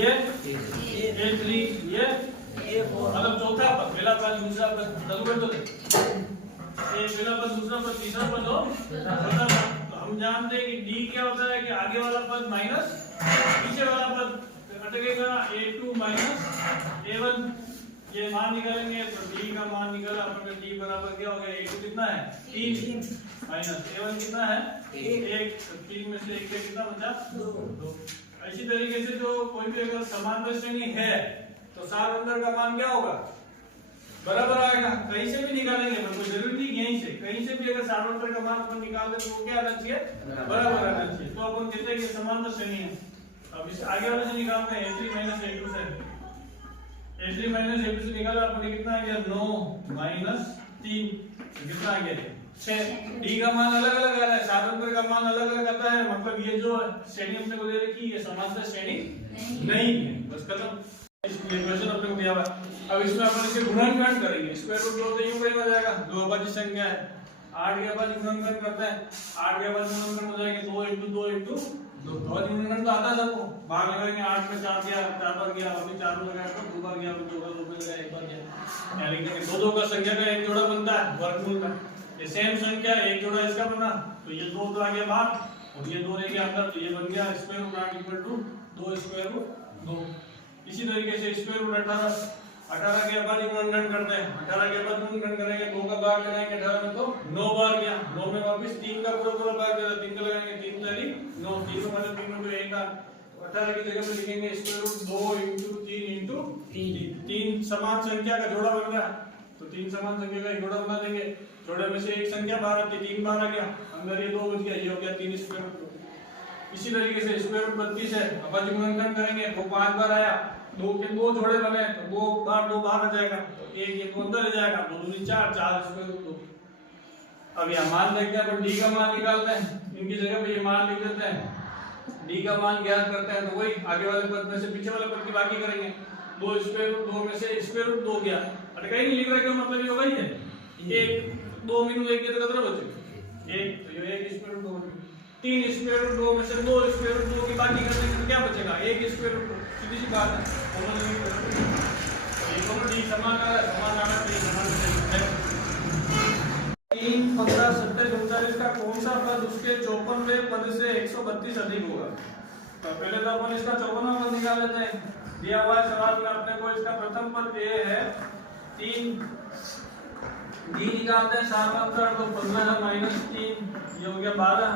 ये A3 ये A4 मतलब चौथा पद, पहला पद दूसरा पद चालू कर दो। ये पहला पद दूसरा पद तीसरा पद हो चौथा पद। तो हम जानते हैं कि D क्या होता है कि आगे वाला पद माइनस पीछे वाला पद कटेगा A2 माइनस A1। ये मान निकालेंगे तो D का मान निकला अपने D बराबर क्या हो गया A2 कितना है 3 माइनस A1 कितना है 1। तो 3 में से 1 कितना बचा 2। इसी तरीके से जो कोई भी अगर समांतर श्रेणी है तो सार अंतर का मान क्या होगा बराबर आएगा। कहीं से भी निकालेंगे पर कोई जरूरी नहीं यहीं से कहीं से भी अगर सार अंतर का मान अपन निकाल दे तो वो क्या आना चाहिए बराबर आना चाहिए। तो अपन कहते हैं कि समांतर श्रेणी है। अब इस आगे वाले से निकालते हैं A3 माइनस A2 से। A3 माइनस A2 से निकाला अपने कितना आ गया 9 माइनस 3 कितना आ गया 6। D का मान अलग अलग आ रहा है सार अंतर का मान अलग अलग आता है मतलब ये जो श्रेणी अपने को दे रखी है समांतर श्रेणी नहीं है। बस खत्म। ये क्वेश्चन अपने को दिया हुआ है। अब इसमें अपन इसे गुणनखंड करेंगे। स्क्वायर रूट लो तो यूं कहीं हो जाएगा 2 अभाज्य संख्या है 8 के अभाज्य गुणनखंड करते हैं 8 के अभाज्य गुणनखंड हो जाएंगे 2 * 2 * 2 अभाज्य गुणनखंड तो आता है सबको। भाग लगाएंगे 8 में 4 गया 4 बार गया अभी 4 लगाया तो 2 बार गया अभी 2 बार 2 में लगाया 1 बार गया। यानी कि 2 का संख्या का एक जोड़ा बनता है वर्गमूल का। ये सेम संख्या एक जोड़ा इसका बना तो ये 2 तो आ गया बाहर और ये 2 रह गया अंदर तो ये बन गया स्क्वायर रूट 8 = 2 स्क्वायर रूट 2। इसी तरीके से स्क्वायर रूट 18 के अभाज्य गुणनखंड करते हैं 18 के अभाज्य गुणनखंड करेंगे 2 का भाग लगाएंगे 18 में तो 9 बार गया 9 में वापस 3 का पूरा भाग गया 3 का लगाएंगे 3 ताली 9 3 का मतलब 3 में 1 का 18 की जगह पे लिखेंगे स्क्वायर रूट 2 * 3 * 3 समान संख्या का जोड़ा बन गया। तो 3 समान संख्या का एक जोड़ा बना देंगे। जोड़े में से एक संख्या बाहर आती 3 बार आ गया अंदर ये 2 बच गया ये हो गया 3 स्क्वायर रूट। इसी तरीके से स्क्वायर रूट 32 है अभाज्य गुणनखंड करेंगे वो 5 बार आया 2 के 2 जोड़े बने तो 2 बार आ जाएगा तो 1 ये 2 अंदर आ जाएगा 2 दूनी 4 स्क्वायर रूट 2। अब यहां मान देखते हैं अपन D का मान निकालते हैं इनकी जगह पे ये मान लिख देते हैं। D का मान ज्ञात करते हैं तो वही आगे वाले पद में से पीछे वाले पद की बाकी करेंगे 2 स्क्वायर रूट 2 में से स्क्वायर रूट 2 गया अरे कहीं नहीं लिख रहा क्या मतलब ये वही है 1 2 - 1 तो कितना बचेगा 1 तो ये 1 स्क्वायर रूट 2 3 स्क्वायर रूट 2 में से 2 स्क्वायर रूट 2 की बाकी करने से क्या बचेगा 1 स्क्वायर रूट 2 सीधी सी बात है। ये दोनों D समान आना चाहिए समान है। 3 15 27 39 का कौन सा पद उसके 54वें पद से 132 अधिक होगा। तो पहले तो अपन इसका 54वां पद निकाल लेते हैं। दिया हुआ है सवाल में अपने को इसका प्रथम पद A है 3 D निकालते हैं सार अंतर तो 15 - 3 ये हो गया 12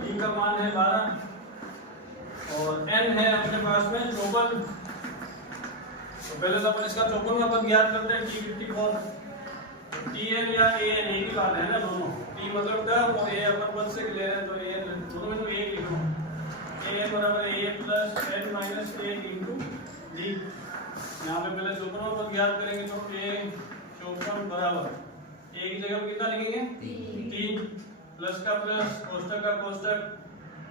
D का मान है 12 और n है अपने पास में 54। तो पहले तो अपन इसका 54वां पद ज्ञात करते हैं T54 Tn या An एक ही बात है ना दोनों T मतलब टर्म और A अपन पद से ले रहे हैं तो An दोनों में तो एक लिखो An बराबर A plus n minus 1 into D। यहाँ पे पहले 54वां पद ज्ञात करेंगे तो A 54 बराबर A की जगह पे कितना लिखेंगे 3 प्लस का प्लस कोष्टक का कोष्टक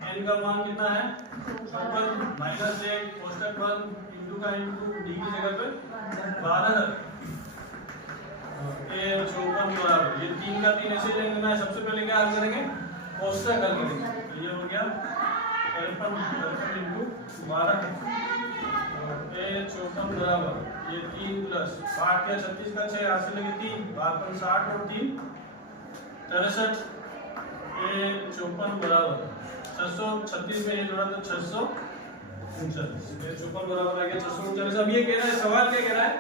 n का मान कितना है 54 माइनस 1 कोष्टक 1 इंटू का इंटू D की जगह पे 12 A 54 बराबर ये 3 का 3 ऐसे लेना है। सबसे पहले क्या हल करेंगे कोष्टक हल करेंगे तो ये हो गया 53 इंटू 12 A 54 बराबर ये 3 प्लस 8 या 36 का 6 यहाँ से लेके 3 12 60 और 3 63 A 54 बराबर 636 में ये जोड़ा तो 639 ये 54 बराबर आ गया 639। अब ये कह रहा है सवाल क्या कह रहा है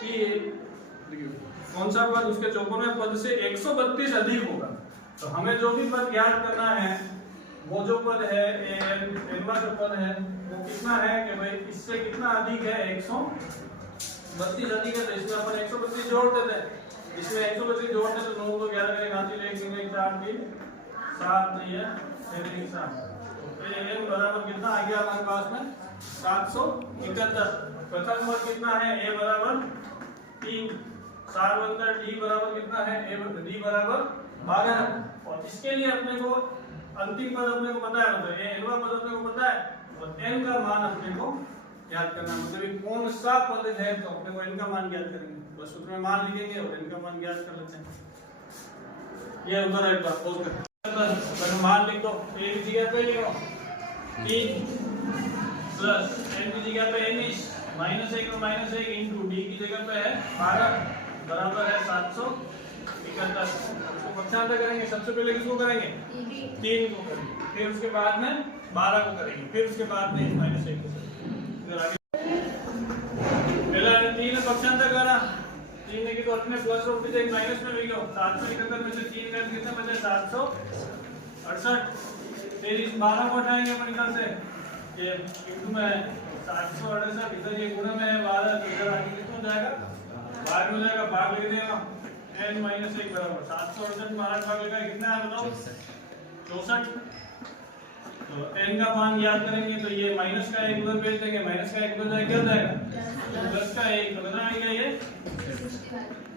कि कौन सा पद उसके 54वें पद से 132 अधिक होगा। तो हमें जो भी पद ज्ञात करना है वो जो पद है n जो पद है वो कितना है कि भाई इससे कितना अधिक है 132 अधिक है तो इसमें अपन 132 जोड़ देते हैं। इसमें 132 जोड़ते हैं तो 9 को 11 करेंगे हाथी लेंगे 4 3 7 3 है 3 7 तो n बराबर कितना आ गया हमारे पास में 771। प्रथम पद कितना है a बराबर 3 सार अंतर D बराबर कितना है D बराबर 12 और इसके लिए अपने को अंतिम पद अपने को पता है मतलब nवां पद अपने को पता है और n का मान अपने को ज्ञात करना मतलब कौन सा पद है तो अपने को n का मान ज्ञात करेंगे। बस सूत्र में मान लिखेंगे और n का मान ज्ञात कर लेते हैं। ये उधर एक बात बोल कर मान लिख दो एक जगह पे लिखो 3 प्लस n की जगह पे n इज -1 और -1 इंटू d की जगह पे है 12 बराबर है 771। इसको पक्षांतर करेंगे, सबसे पहले किसको करेंगे? 3 को करेंगे, फिर उसके बाद में 12 को करेंगे, फिर उसके बाद में -1 को करेंगे। फिर आगे पहला 3 पक्षांतर करा, 3 ने की तो अपने प्लस और फिर एक माइनस में भी गयो, 771 में से 3 में कितना बचे? 768। फिर इस 12 को हटाएंगे अपन इधर से, ये इंटू में 768 इधर ये गुणा में है 12, तो इधर आगे कितना हो जाएगा? भाग में हो जाएगा, भाग लिख देगा n - 1 बराबर 768 में 8 भाग लगा कितना है बताओ? 64। तो n का मान याद करेंगे तो ये माइनस का 1 उधर भेज देंगे, माइनस का 1 उधर जाएगा, क्या हो जाएगा? प्लस का 1, तो कितना आ गया ये?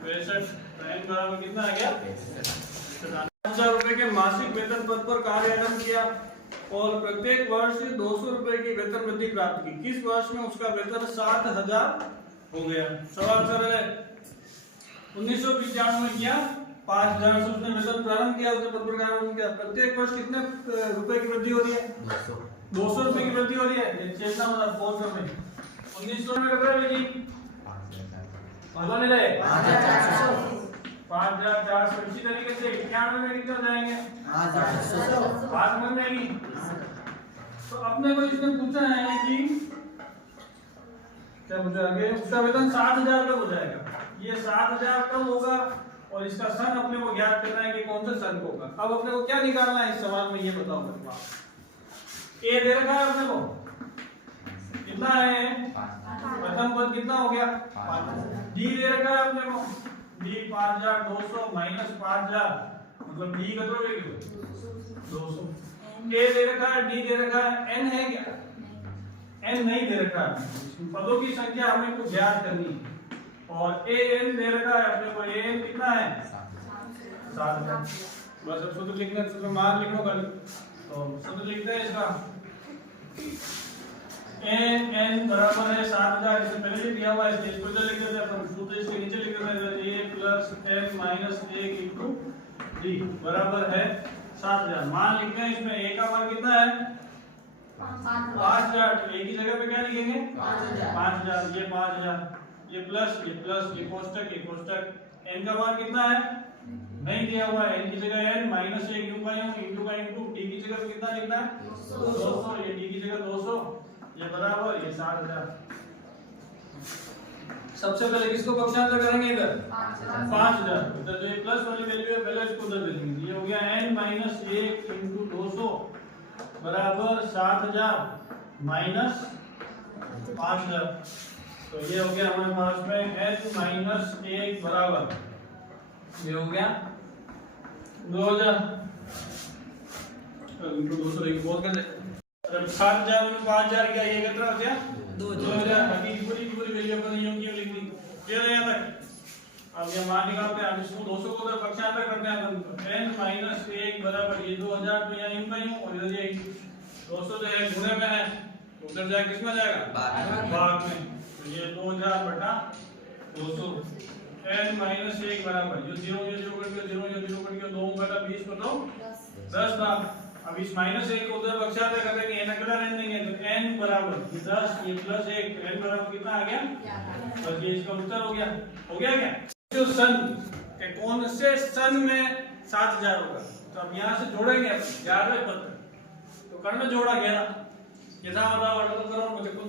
65। तो n बराबर कितना आ गया? 5000 रुपए के मासिक वेतन पद पर कार्य आरंभ किया और प्रत्येक वर्ष 200 रुपए की वेतन वृद्धि प्राप्त की। किस वर्ष में उसका वेतन 7000 हो गया? सवाल सरल है। 1995 में किया, 5000 से उसने वेतन प्रारंभ किया, उसने पद पर कार्य आरंभ किया। प्रत्येक वर्ष कितने रुपए की वृद्धि हो रही है? 200 रुपए की वृद्धि हो रही है। ये चेतना मतलब 400 में 1900 में कितना बेटी? पता नहीं रहे 5400। इसी तरीके से 91 में कितना जाएंगे? 5 में आएगी। तो अपने को इसने पूछा है कि क्या पूछा है? उसका वेतन 7000 कब हो जाएगा? ये 7000 कब होगा और इसका सन अपने को ज्ञात करना है कि कौन सा सन होगा। अब अपने को क्या निकालना है इस सवाल में, ये बताओ मेरे को। ए दे रखा है अपने को, कितना है? प्रथम पद कितना हो गया? 5। डी दे रखा है अपने को, डी 5200 माइनस 5000 मतलब डी कितना हो गया? 200। ए दे रखा है, डी दे रखा है, एन है क्या? एन नहीं दे रखा है। पदों की संख्या हमें को ज्ञात करनी है और ए एन दे रखा है अपने को। ए एन कितना है? 7। बस अब सूत्र लिखना है, सूत्र मान लिख लो कल। तो सूत्र लिखते हैं इसका, एन एन बराबर है 7000, इससे पहले भी दिया हुआ है, इसलिए इसको इधर लिख देते हैं अपन। सूत्र इसके नीचे लिख देते हैं, A plus N minus 1 into D बराबर है 7000। मान लिखते हैं इसमें ए का मान कितना है? 5000। ए की जगह पे क्या लिखेंगे? 5000। ये 5000, ये प्लस, ये कोष्टक। n का मान कितना है? नहीं दिया हुआ है, n की जगह n माइनस 1 क्यों का इंटू का इंटू d की जगह पे कितना लिखना है? 200। ये d की जगह 200, ये बराबर ये 7000। सबसे पहले किसको पक्षांतर करेंगे? इधर 5000। इधर जो ये प्लस वाली वैल्यू है पहले इसको उधर दे देंगे। ये हो गया n माइनस 1 इंटू 200 बराबर 7000 माइनस 5000। तो ये हो गया हमारे पास में n माइनस 1 बराबर ये हो गया 2000 इंटू 200 एक बहुत कर दे। 7000 में 5000 क्या ये कितना हो गया? 2000। बाकी पूरी वैल्यू अपन यूं क्यों लिख दी? ये यहां तक। अब ये मान निकालते हैं, इसको 200 को उधर पक्षांतर करते हैं अपन। n माइनस 1 बराबर ये 2000 तो यहां यूं का यूं और इधर ये 200 जो है गुणे में है तो उधर जाए किस में जाएगा? भाग में। तो ये 2000 बटा 200 n माइनस 1 बराबर ये 0 कट गया 2 बटा 20 को तो 10 भाग। अब इस माइनस 1 को उधर पक्षांतर कर देंगे, n अगला रहने देंगे तो n बराबर ये 10 ये प्लस 1 n बराबर कितना आ गया? बस ये इसका उत्तर हो गया। हो गया क्या? जो सन के कौन से सन में 7000 होगा? तो अब यहां से जोड़ेंगे अपन 11वें पद तो कर्ण जोड़ा गया ना। यथा बताओ, करो मुझे खुद